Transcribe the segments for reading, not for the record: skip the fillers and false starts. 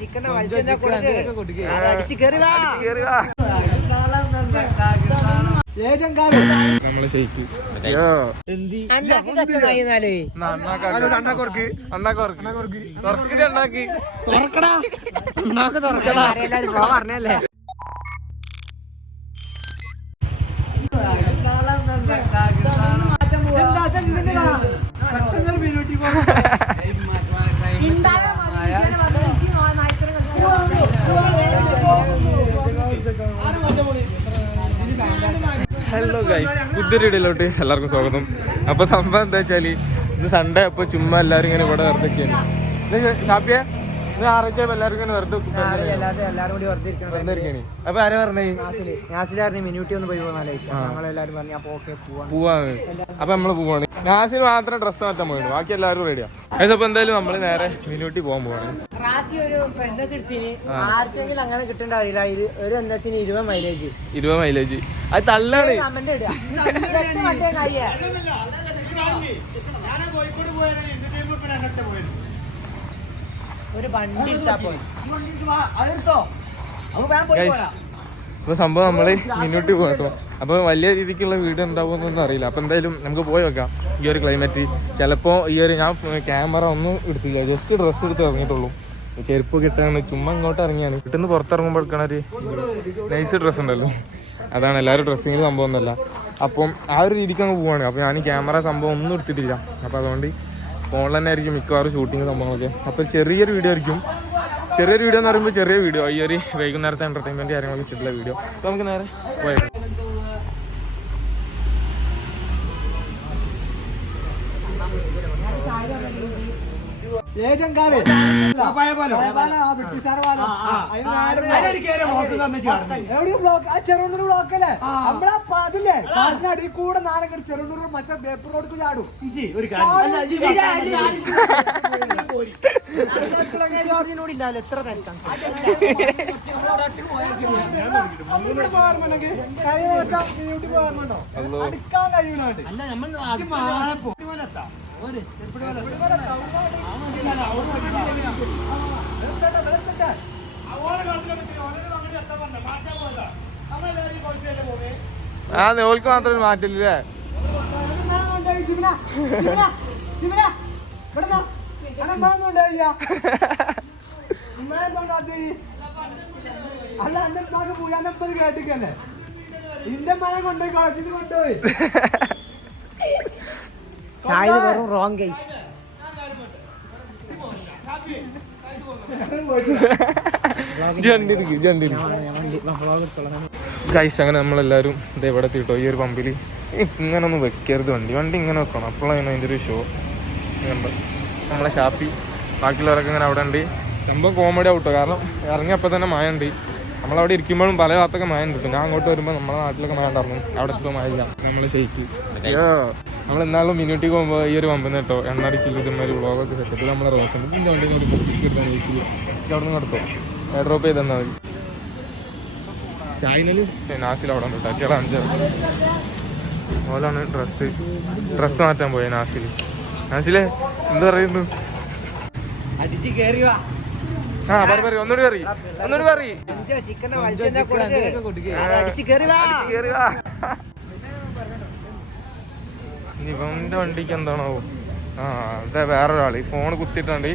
Chicken നമ്മളെ shake പറഞ്ഞല്ലേ hello guys, പുതിയൊരു വീഡിയോയിലോട്ട് എല്ലാവർക്കും സ്വാഗതം. അപ്പോൾ സംഭവം എന്താ വെച്ചാൽ ഇന്ന് സൺഡേ, അപ്പോൾ ചുമ്മാ എല്ലാവരും ഇങ്ങനെ ഇവിടെ വെറുതെ ഷാപ്പിയെ ഇന്ന് ഞായറാഴ്ച എല്ലാവരും ഇങ്ങനെ വെറുതെ അപ്പൊ ആരാ പറഞ്ഞേ മിനിയൂട്ടി ഒന്ന് പോയി ഞങ്ങളെല്ലാരും പറഞ്ഞു പോവാണ്. അപ്പൊ നമ്മള് പോവാണ്. നാസിന് മാത്രം ഡ്രസ്സ് മാറ്റാൻ പോയി, ബാക്കി എല്ലാവരും റെഡിയാ. അപ്പൊ എന്തായാലും നമ്മള് നേരെ മിനിയൂട്ടി പോകാൻ പോവാണ്. അങ്ങനെ കിട്ടണ്ടാവില്ല. ഒരു എണ്ണത്തിന് 20 മൈലേജ് അത് തള്ളാണ്. ഒരു വണ്ടി ഇപ്പൊ സംഭവം നമ്മള് മുന്നോട്ട് പോകാം കേട്ടോ. അപ്പൊ വലിയ രീതിക്കുള്ള വീഡിയോ ഉണ്ടാവുമെന്നൊന്നും അറിയില്ല. അപ്പൊ എന്തായാലും നമുക്ക് പോയി വെക്കാം. ഈ ഒരു ക്ലൈമറ്റ് ചിലപ്പോ ഈ ഒരു ഞാൻ ക്യാമറ ഒന്നും എടുത്തില്ല, ജസ്റ്റ് ഡ്രസ്സ് എടുത്ത് ഇറങ്ങിയിട്ടുള്ളൂ. ചെരുപ്പ് കിട്ടാണ് ചുമ്മാ ഇങ്ങോട്ട് ഇറങ്ങിയാണ്. വീട്ടിൽ പുറത്തിറങ്ങുമ്പോൾ എടുക്കണ ഒരു നൈസ് ഡ്രസ്സ് ഉണ്ടല്ലോ, അതാണ്. എല്ലാവരും ഡ്രസ്സിങ്ങിന് സംഭവം ഒന്നല്ല. അപ്പം ആ ഒരു രീതിക്ക് അങ്ങ് പോവാണ്. അപ്പോൾ ഞാൻ ക്യാമറ സംഭവം ഒന്നും എടുത്തിട്ടില്ല. അപ്പോൾ അതുകൊണ്ട് ഫോണിൽ തന്നെ ആയിരിക്കും മിക്കവാറും ഷൂട്ടിങ് സംഭവങ്ങളൊക്കെ. അപ്പോൾ ചെറിയൊരു വീഡിയോ ആയിരിക്കും. ചെറിയൊരു വീഡിയോ എന്ന് പറയുമ്പോൾ ചെറിയ വീഡിയോ, ഈ ഒരു വൈകുന്നേരത്തെ എൻ്റർടൈൻമെൻറ്റ് കാര്യങ്ങളൊക്കെ വെച്ചിട്ടുള്ള വീഡിയോ. അപ്പോൾ നമുക്ക് നേരെ പോയേക്കാം. ചെറുണ്ടൂർ ബ്ലോക്കല്ലേ നമ്മളാ അതില്ലേ അതിനടിയിൽ കൂടെ നാലങ്ങട് ചെറുണ്ടൂർ മറ്റേ പേപ്പർ റോഡ് ചാടും. ജോർജിനോടില്ല എത്ര തിരക്കാണ്. കഴിഞ്ഞ വർഷം യൂട്യൂബ് പോകാറുണ്ടോ? അടുക്കാൻ കഴിയുന്നുണ്ട്. അല്ല നമ്മൾ ആ നോൽക്ക് മാത്രം മാറ്റില്ലേ. അല്ല എന്റെ ഉമ്മാക്ക് പോയി അന്നപ്പത് കേട്ടിക്കല്ലേ ഇന്റെ മന കൊണ്ടുപോയി കളത്തിൽ കൊണ്ടുപോയി. Wrong case. ഗൈസ്, അങ്ങനെ നമ്മളെല്ലാവരും ഇത് എവിടെ എത്തിയിട്ടോ. ഈ ഒരു പമ്പിൽ ഇങ്ങനെ ഒന്നും വെക്കരുത്, വണ്ടി ഇങ്ങനെ വെക്കണം. അപ്പോഴാണ് അതിൻ്റെ ഒരു ഷോ കണ്ടോ. നമ്മളെ ഷാപ്പി ബാക്കിയുള്ളവരൊക്കെ ഇങ്ങനെ അവിടെ ഉണ്ട്. സംഭവം കോമഡി ആവട്ടോ, കാരണം ഇറങ്ങിയപ്പോൾ തന്നെ മഴ ഉണ്ട്. നമ്മളവിടെ ഇരിക്കുമ്പോഴും പല ഭാഗത്തൊക്കെ മഴ ഉണ്ട്. ഞാൻ അങ്ങോട്ട് വരുമ്പോൾ നമ്മുടെ നാട്ടിലൊക്കെ മഴ ഉണ്ടായിരുന്നു, അവിടെ എത്തുമ്പോൾ മഴ ഇല്ല. നമ്മളെ ഷെയ്ക്ക് നമ്മൾ എന്നാലും മിനിയൂട്ടി പോകുമ്പോൾ ഈ ഒരു പമ്പിൽ നിന്ന് കേട്ടോ എണ്ണടിക്കില്ല ഇതുമാതിരി വ്ളോഗൊക്കെ സെറ്റപ്പിൽ നമ്മളെ റോസുണ്ട്. ഇതിൻ്റെ വണ്ടി കിട്ടാൻ അവിടെ നിന്ന് നടത്തോ ഡ്രോപ്പ് ചെയ്ത് തന്നാൽ മതി. ചൈനൽ നാസിൽ അവിടെ ഉണ്ട് കേട്ടോ. 5 ഓലാണ് ഡ്രസ്സ് മാറ്റാൻ പോയ നാസിലെ എന്ത് പറയുന്നു? ആ പറ ഒന്നുകൂടി പറയും. ഇവന്റെ വണ്ടിക്ക് എന്താണാവോ? ആ അതെ, വേറൊരാള് ഫോൺ കുത്തിയിട്ടുണ്ട്.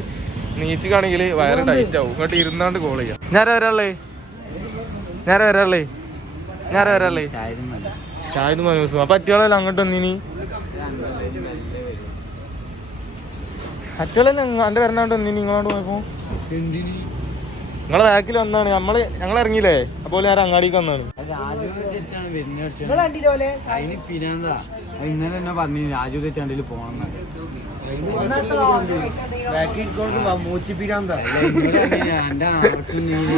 നീച്ചിക്കാണെങ്കിൽ വയറ് ടൈറ്റ് ആവും. ഇങ്ങോട്ട് ഇരുന്നാണ്ട് കോൾ ചെയ്യാം. ഞാനാ വരാളേ ഷാഹിദ് മനൂസും. അപ്പൊ അറ്റോളല്ല അങ്ങോട്ട് വന്നിനി. അറ്റോളല്ല എന്റെ വരണോണ്ട് വന്നിനി. നിങ്ങളോട് പോയപ്പോ നിങ്ങളെ ബാക്കിൽ വന്നാണ്. ഞങ്ങൾ ഇറങ്ങിയില്ലേ, അപ്പോൾ ഞാൻ അങ്ങാടിക്ക് വന്നാണ്. ഇന്നലെ തന്നെ പറഞ്ഞു രാജു ചാണ്ടിൽ പോണം.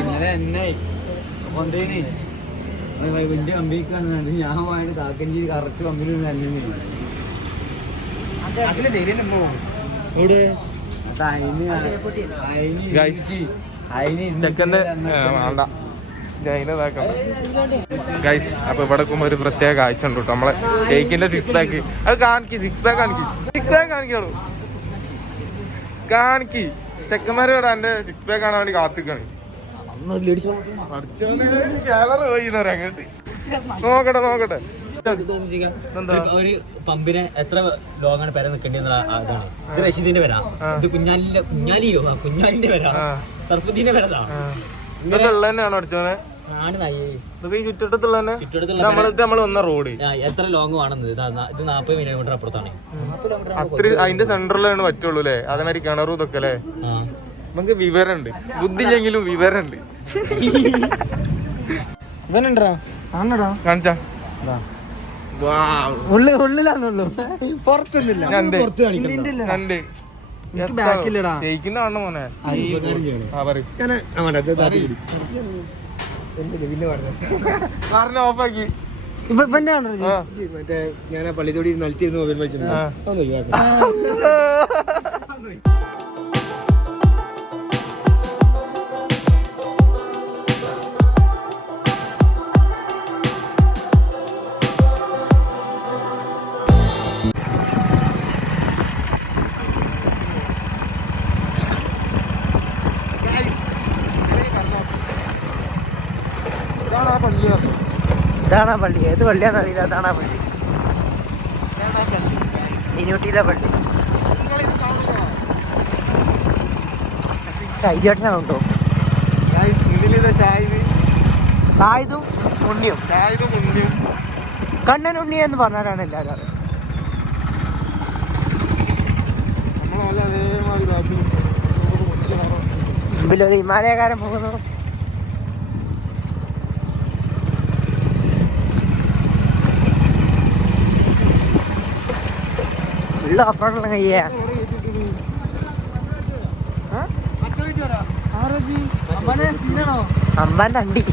ഇന്നലെ എന്നെ കൊണ്ടേന് വലിയ കമ്പിക്കാണ്. ഞാൻ പോയിട്ട് കാക്കഞ്ചേരി കറക്റ്റ് കമ്പനി ചെക്കൻ്റെ വേണ്ട ഗൈസ്. അപ്പൊ ഇവിടെ ഒരു പ്രത്യേക കാഴ്ച ഉണ്ട് കേട്ടോ. നമ്മളെ ഷെയ്ക്കിന്റെ 6 പാക്ക് അത് കാണിക്ക്. 6 പാക്ക് കാണിക്ക്. 6 പാക്ക് കാണിക്കണോ? കാണിക്ക്. ചെക്കന്മാര് ഇവിടെ എന്റെ സിക്സ് പാക്ക് കാണാൻ വേണ്ടി കാത്തിക്കാണ്. അങ്ങോട്ട് നോക്കട്ടെ. ഒരു പമ്പിന് എത്ര ലോങ്ങാണ് പെര നിൽക്കേണ്ടത് അതാണ്. ഇത് റഷീദിന്റെ പെര, ഇത് കുഞ്ഞാലിന്റെ പെര, സർഫുദ്ദീന്റെ പെര. ഇതൊക്കെ ഉള്ള തന്നെയാണോ അടിച്ചോനെ? ചുറ്റട്ടത്തുള്ള നമ്മൾ വന്ന റോഡ് എത്ര ലോങ് വേണമെന്ന് ഇത് 40 കിലോമീറ്റർ അപ്പുറത്താണ്. അത്ര അതിന്റെ സെന്ററിലാണ് പറ്റുള്ളൂ അല്ലേ? അതേമാതിരി കിണറും ഇതൊക്കെ അല്ലേ? നമുക്ക് വിവരമുണ്ട്, ബുദ്ധിയില്ലെങ്കിലും വിവരമുണ്ട്. കാണിച്ചാ ഉള്ളിലാന്നുള്ളൂ, പുറത്തൊന്നുമില്ല. ജയിക്കുന്ന കാണണം മോനെ. ഓഫാക്കി മറ്റേ ഞാൻ പള്ളിത്തോടി നൽകിയിരുന്നു മൊബൈൽ വെച്ചിട്ടുണ്ട്. ഇതാണാ പള്ളി, ഏത് പള്ളിയാണെന്ന് അറിയില്ല. അതാണാ പള്ളി, മിനിയൂട്ടിയിലെ പള്ളി. ഷൈജേട്ടനുണ്ടോ? സായിദും ഉണ്ണിയും. കണ്ണൻ ഉണ്ണി എന്ന് പറഞ്ഞാലാണ് എല്ലാവരും അറിയാം. മുമ്പിലൊരു ഹിമാലയക്കാരൻ പോകുന്നു. ഓഫറുള്ള കയ്യാ അമ്മാന്റെ അണ്ടി.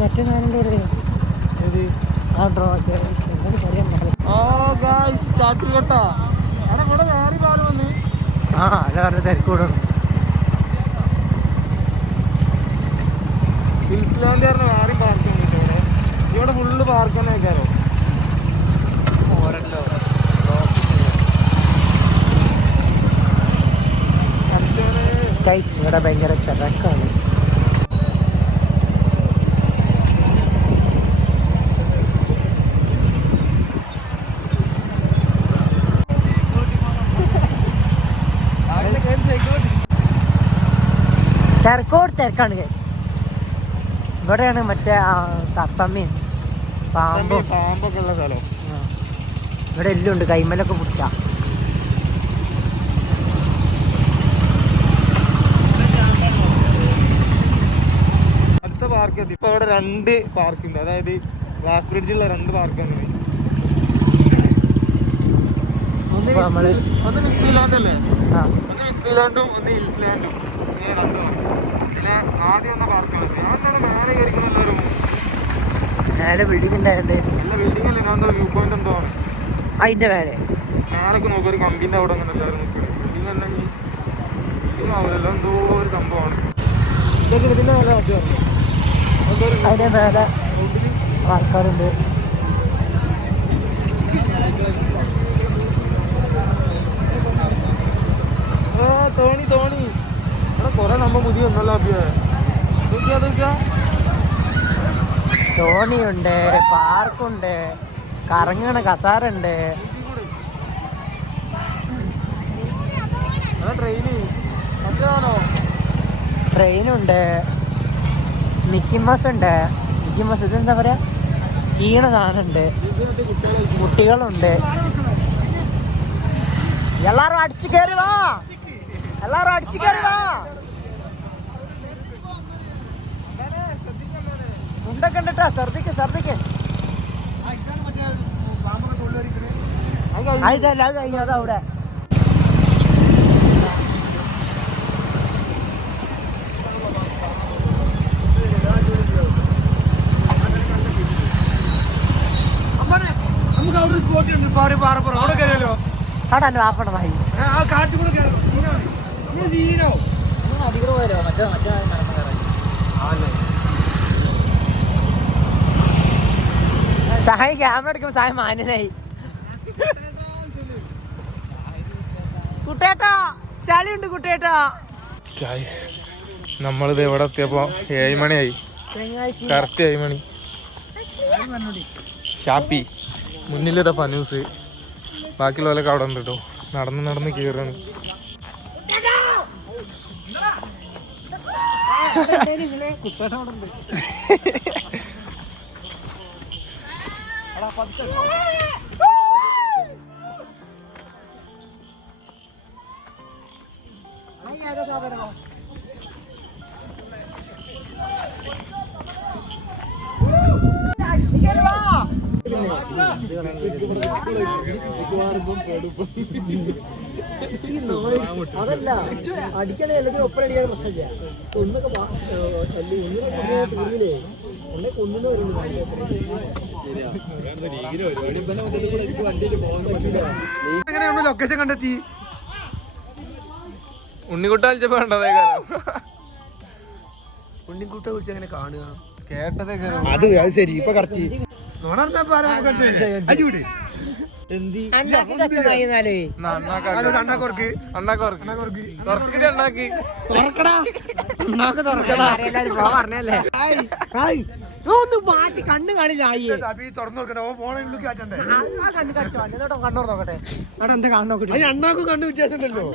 മറ്റേ സാധനം തിരക്കൂടും. ഇവിടെ ഫുള്ള് പാർക്ക് തന്നെ വെക്കാനോ? ഇവിടെ ഭയങ്കര തിരക്കാണ്. തിരക്കാണ്. ഇവിടെയാണ് മറ്റേ തത്തമ്മയും പാമ്പൊക്കെ ഉള്ള സ്ഥലം. ഇവിടെ എല്ലാം ഉണ്ട്, കൈമലൊക്കെ പിടിച്ച. അടുത്ത പാർക്ക് എത്തി. ഇപ്പൊ അവിടെ 2 പാർക്കുണ്ട്, അതായത് ഗ്ലാസ് ബ്രിഡ്ജുള്ള 2 പാർക്കാണ്. ഒന്ന് മിസ്റ്റി ലാൻഡ് അല്ലേ? ഒന്ന് മിസ്റ്റി ലാൻഡും ഒന്ന് ഹിൽസ് ലാൻഡും. പിന്നെ ആദ്യം വന്ന പാർക്കാണ്. ഞാനെന്താണ് മേലെ കയറിക്കുന്നല്ലാരും മേലെ ബിൽഡിംഗ് ഉണ്ടായത്. നല്ല ബിൽഡിംഗ് അല്ലേ? ഞാൻ വ്യൂ പോയിന്റ് എന്തോ ആണ് അതിന്റെ മേലെ. മേലൊക്കെ നോക്കുക, ഒരു കമ്പിന്റെ അവിടെ അങ്ങനെ എല്ലാവരും നിൽക്കുന്നത്. ബിൽഡിംഗ് അല്ലെങ്കിൽ ബിൽഡിംഗ് ആവില്ലല്ലോ, എന്തോ ഒരു സംഭവമാണ്. ഇതിന്റെ മേലെ അതിന്റെ മേലെ ആൾക്കാരുണ്ട്. തോണി ഇവിടെ കൊറേ നമ്മൾ പുതിയ ഒന്നല്ല. തോണിയുണ്ട്, പാർക്കുണ്ട്, കറങ്ങണ കസാറുണ്ട്. ട്രെയിനുണ്ട്, മിക്കി മൗസ് ഉണ്ട്. മിക്കി മൗസ് ഇതെന്താ പറയാ, ഈണ സാധനമുണ്ട്. കുട്ടികളുണ്ട്. എല്ലാരും അടിച്ചു കയറി വാ, എല്ലാരും അടിച്ചു കയറി വാ. ഉണ്ടൊക്കെ ഉണ്ടട്ടാ, ഛർദിക്ക്. ഇതല്ല, അത് കഴിഞ്ഞു, അതവിടെ. അവിടെ എന്റെ വാപ്പയുടെ ഭായി സഹായി ക്യാമറ എടുക്കുമ്പോ സഹായം മാന്യനായി. കുട്ടേട്ടാ ചളിയുണ്ട് കുട്ടേട്ടാ. നമ്മളിത് എവിടെ എത്തിയപ്പോ 7 മണിയായി. കറക്റ്റ് 7 മണി. ഷാപ്പി മുന്നിലിതാ പനൂസ്, ബാക്കിയുള്ളവരൊക്കെ അവിടെ ഉണ്ട് കേട്ടോ. നടന്ന് കയറാണ്. അതല്ല അടിക്കണേ എല്ലാത്തിനും ഒപ്പം അടിക്കാൻ പ്രശ്നമില്ല. ഒന്നൊക്കെ തീർന്നില്ലേ ഒന്നൊക്കെ ഒന്നിനും എങ്ങനെയാണ് ലൊക്കേഷൻ കണ്ടെത്തി? ഉണ്ണിക്കുട്ട വിളിച്ചപ്പോ കണ്ടതേ കാരണം ഉണ്ണിക്കുട്ട വിളിച്ച് എങ്ങനെ കാണുക? കേട്ടതേ അത് ശരി. ഇപ്പൊ കറക്റ്റ് പറഞ്ഞല്ലേ ഒന്ന് മാറ്റി കണ്ണ് കാണില്ലായി തുറന്നു നോക്കട്ടെ. കണ്ണ് കടിച്ചോ കണ്ണൂർ നോക്കട്ടെ. അവിടെ എന്താ കാണു നോക്കട്ടെ. അണ്ണാക്കും കണ്ണ് വ്യത്യാസം ഉണ്ടല്ലോ.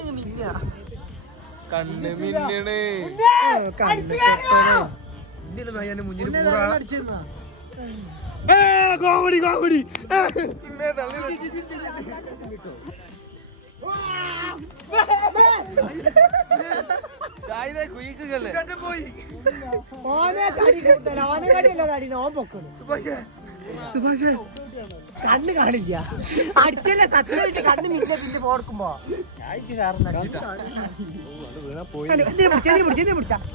കണ്ണ് മിന്നണേ. കോമഡി കോമഡി പോയി. കണ്ണ് കാണില്ല അടിച്ചല്ലേ സത്യമായിട്ട് കണ്ണ് മിന്നെ പിന്നെ പോടുക്കുമ്പോ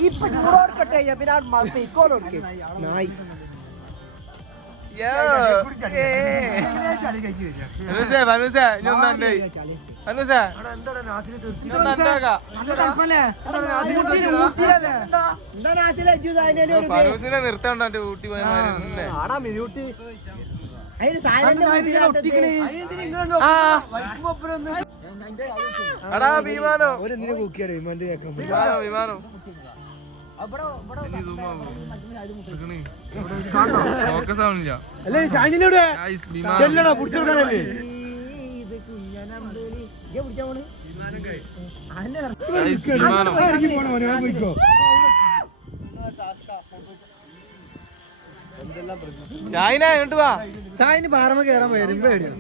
ഇപ്പൊ ചൂടോർക്കട്ടെ പിന്നെ ഇക്കോലോടുക്കെ നായി നിർത്തണ്ട ഊട്ടി പോയ വിമാനോ വിമാനോ ഫോക്കസ് ആവണില്ല. ഇങ്ങോട്ട് വാ. സായിന് പാറമ കയറാൻ വരും പേടിയാണ്.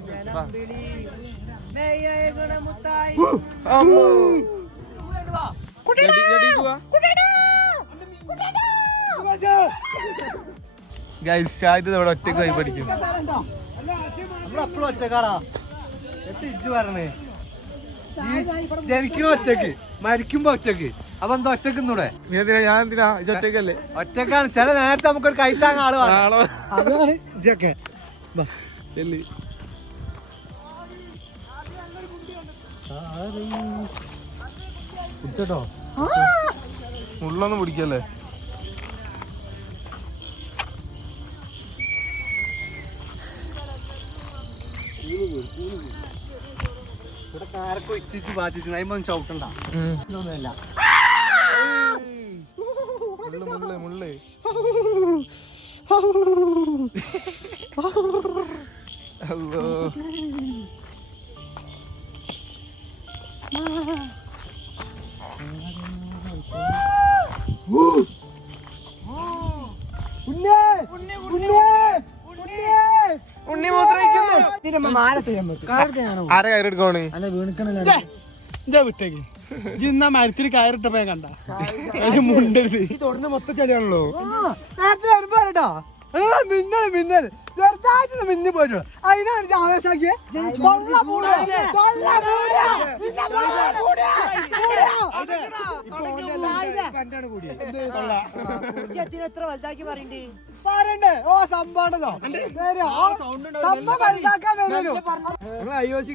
ഷാഹിദ് ഇവിടെ ഒറ്റക്ക് പോയി പഠിക്കും. നമ്മളെപ്പോഴും ഒറ്റക്കാടാ. ഇജ്ജ് പറഞ്ഞേ ജനിക്കണ ഒറ്റക്ക് മരിക്കുമ്പോ ഒറ്റക്ക്. അപ്പൊ എന്താ ഒറ്റക്കുന്നൂടെ? ഞാൻ എന്തിനാ ഒറ്റക്കല്ലേ? ഒറ്റക്കാണ്. ചില നേരത്തെ നമുക്കൊരു കൈത്താങ് ആള് വേണം. അതാണ് ഇജ്ജൊക്കെ. കുടിച്ചോ. മുള്ളൊന്നും പിടിക്കല്ലേ? ഇവിടെ കാരൊക്കെ ഇച്ചിച്ച് പാറ്റിച്ച് അതിമ്പൊന്നും ചവിട്ടണ്ട. ഇതൊന്നുമല്ല. മുള്ള് മുള്ള് അല്ലോ. ഉണ്ണി മൂത്രയിക്കുന്നു. ആരെ കയറെടുക്കണേ? വിട്ടേക്ക് ഇന്ന മരത്തിൽ കയറിട്ടപ്പോ കണ്ട മുണ്ടരുത്. തൊടന്ന് മൊത്തം ചെടിയാണല്ലോ. മിന്നൽ മിന്നൽ ചെറുതായിട്ട് മിന്നി പോയിട്ടു. അതിനാണ് ആവേശാക്കിയെ. എത്ര വലുതാക്കി പറയണ്ടേ? പറയണ്ടേ ഓ സംഭവമാണല്ലോ സംഭവം വലുതാക്കാൻ വരുമല്ലോ. നമ്മള് IOC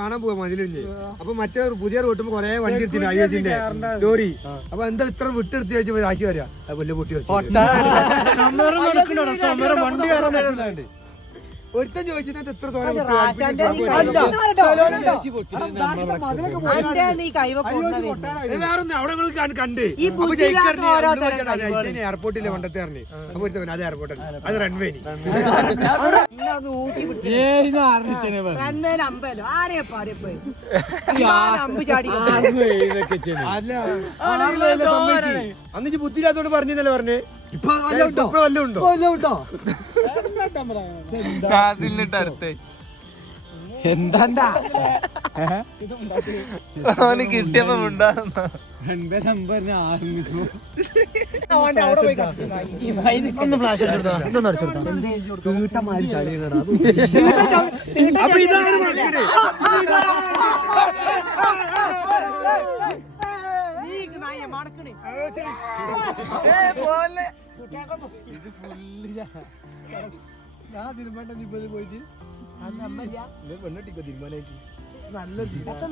കാണാൻ പോവാ മതിലുണ്ട്. അപ്പൊ മറ്റേ പുതിയ റൂട്ടുമ്പോ കൊറേ വണ്ടി എടുത്തിട്ടുണ്ട് IOCന്റെ ലോറി. അപ്പൊ എന്താ ഇത്ര വിട്ടെടുത്ത് ചോദിച്ചപ്പോ രാശി വരാ വലിയ പൊട്ടി ഒരുത്തൻ ചോദിച്ചിട്ട് എത്ര തോനെ അവിടെ കണ്ട് എയർപോർട്ടിലെ കൊണ്ടത്തെ പറഞ്ഞു. അപ്പൊ ഒരുത്തവൻ അത് എയർപോർട്ടിൽ അത് റൺവേനി അന്ന് ബുദ്ധിയില്ലാത്തോണ്ട് പറഞ്ഞല്ലേ പറഞ്ഞേ. ഇപ്പൊ വല്ല ഉണ്ടോ അടുത്ത് എന്താണ്ടാ ഓന് കിട്ടിയപ്പോ ഉണ്ടാകുന്ന അപ്പൊ ഇതാണ് മക്കള്. ഞാൻ തിരുമ്പണ്ട പോയിട്ട് പെണ്ണിട്ടിക്കോ തിരുമാനായിട്ട്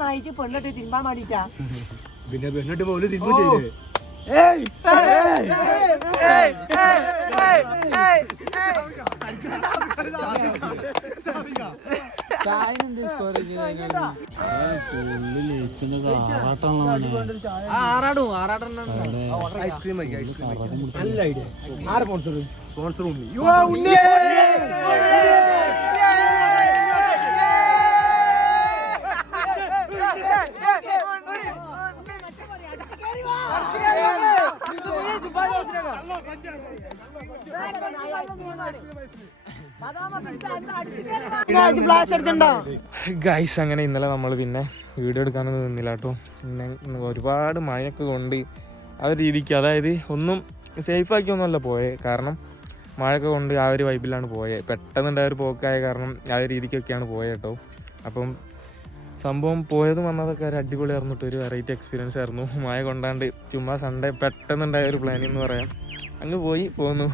നായിക്ക് പെണ്ണിട്ട് തിരുമ്പാൻ വേണ്ടിട്ടാ. പിന്നെ പെണ്ണിട്ട് പോലെ തിരുമ്പ ചെയ്തേ. ഐസ്ക്രീം നല്ല ഐഡിയ. ആരെ സ്പോൺസർ ഉണ്ട്. ഗൈസ് അങ്ങനെ ഇന്നലെ നമ്മൾ പിന്നെ വീഡിയോ എടുക്കാനൊന്നും നിന്നില്ല കേട്ടോ. പിന്നെ ഒരുപാട് മഴയൊക്കെ കൊണ്ട് ആ ഒരു രീതിക്ക്, അതായത് ഒന്നും സേഫാക്കിയൊന്നുമല്ല പോയെ. കാരണം മഴയൊക്കെ കൊണ്ട് ആ ഒരു വൈബിലാണ് പോയത്. പെട്ടെന്നുണ്ടായ ഒരു പോക്കായ കാരണം ആ ഒരു രീതിക്കൊക്കെയാണ് പോയത് കേട്ടോ. അപ്പം സംഭവം പോയതും വന്നതൊക്കെ ഒരു അടിപൊളിയായിരുന്നു കേട്ടോ. ഒരു വെറൈറ്റി എക്സ്പീരിയൻസ് ആയിരുന്നു. മഴ കൊണ്ടാണ്ട് ചുമ്മാ സൺഡേ പെട്ടെന്നുണ്ടായ ഒരു പ്ലാനിങ് എന്ന് പറയാം. അങ്ങ് പോന്നു,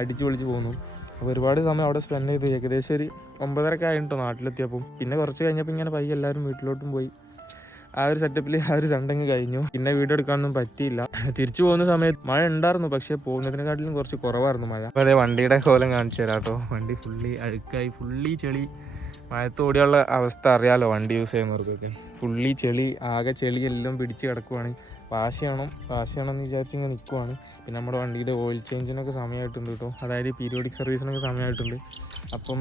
അടിച്ചു പൊളിച്ച് പോന്നു. അപ്പോൾ ഒരുപാട് സമയം അവിടെ സ്പെൻഡ് ചെയ്തു. ഏകദേശം ഒരു 9:30 ആയിട്ടോ നാട്ടിലെത്തിയപ്പം. പിന്നെ കുറച്ച് കഴിഞ്ഞപ്പോൾ ഇങ്ങനെ പയ്യെ എല്ലാവരും വീട്ടിലോട്ടും പോയി. ആ ഒരു സെറ്റപ്പിൽ ആ ഒരു സൺഡേ കഴിഞ്ഞു. പിന്നെ വീഡിയോ എടുക്കാനൊന്നും പറ്റിയില്ല. തിരിച്ചു പോകുന്ന സമയത്ത് മഴ ഉണ്ടായിരുന്നു, പക്ഷേ പോകുന്നതിനെക്കാട്ടിലും കുറച്ച് കുറവായിരുന്നു മഴ. അപ്പോൾ അതേ വണ്ടിയുടെ കോലം കാണിച്ചു തരാം കേട്ടോ. വണ്ടി ഫുള്ളി അഴുക്കായി, ഫുള്ളി ചെളി. മഴത്തോടിയുള്ള അവസ്ഥ അറിയാലോ വണ്ടി യൂസ് ചെയ്യുന്നവർക്കൊക്കെ. ഫുള്ളി ചെളി, ആകെ ചെളി എല്ലാം പിടിച്ച് കിടക്കുവാണ്. വാഷ് ചെയ്യണമെന്ന് വിചാരിച്ചിങ്ങനെ നിൽക്കുവാണ്. പിന്നെ നമ്മുടെ വണ്ടിയുടെ ഓയിൽ ചേഞ്ചിനൊക്കെ സമയമായിട്ടുണ്ട് കേട്ടോ. അതായത് പീരിയോഡിക് സർവീസിനൊക്കെ സമയമായിട്ടുണ്ട്. അപ്പം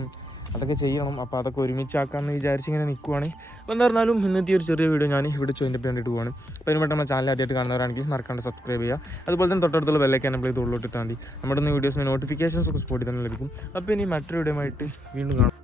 അതൊക്കെ ചെയ്യണം. അപ്പോൾ അതൊക്കെ ഒരുമിച്ചാക്കാമെന്ന് വിചാരിച്ചിങ്ങനെ നിൽക്കുവാണ്. അപ്പോൾ എന്താ പറഞ്ഞാലും ഇന്നത്തെ ഒരു ചെറിയ വീഡിയോ ഞാൻ ഇവിടെ ചോദിൻ്റെ വേണ്ടിയിട്ട് പോവാണ്. അപ്പോൾ അതിന് നമ്മുടെ ചാനൽ ആദ്യമായിട്ട് കാണുന്നവരാണെങ്കിൽ മറക്കാണ്ട് സബ്സ്ക്രൈബ് ചെയ്യുക. അതുപോലെ തന്നെ തൊട്ടടുത്തുള്ള ബെല്ലൈക്കൻ നമ്മൾ ഇത് ഉള്ളിലോട്ടിട്ടാൽ മതി നമ്മുടെ വീഡിയോസിന് നോട്ടിഫിക്കേഷൻസ് ഒക്കെ സ്പോട്ടിൽ തന്നെ ലഭിക്കും. അപ്പോൾ ഇനി മറ്റൊരു വീഡിയോ ആയിട്ട് വീണ്ടും കാണാം.